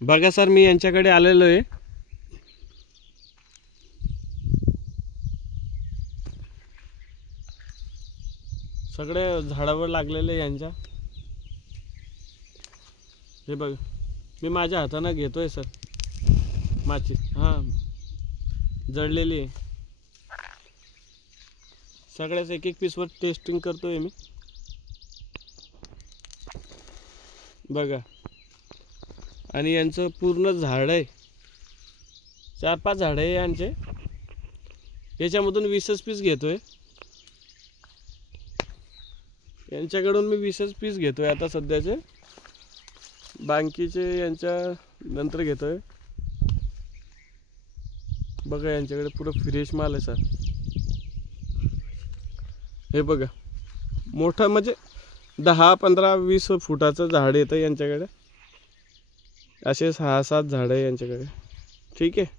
बघा सर, मी यांच्याकडे आलेलो आहे. सगळे झाडावर लागलेले यांच्या. हे बघ, मी माझ्या हाताने घेतोय सर माची. हां, जळलेली आहे. सगळ्याच एक एक पीसवर टेस्टिंग करतोय मी. बघा, आणि यांचं पूर्ण झाड आहे, 4-5 झाड आहे यांचे. याच्यामधून 20च पीस घेतोय. यांच्याकडून मी 20च पीस घेतोय आता सध्याचे. बाकीचे यांच्या नंतर घेतोय. बघा, यांच्याकडे पुरं फ्रेश माल आहे सर. हे बघा, मोठं म्हणजे 10, 15, 20 फुटाचं झाड येतं यांच्याकडे. असे 6-7 झाड आहे यांच्याकडे. ठीक आहे.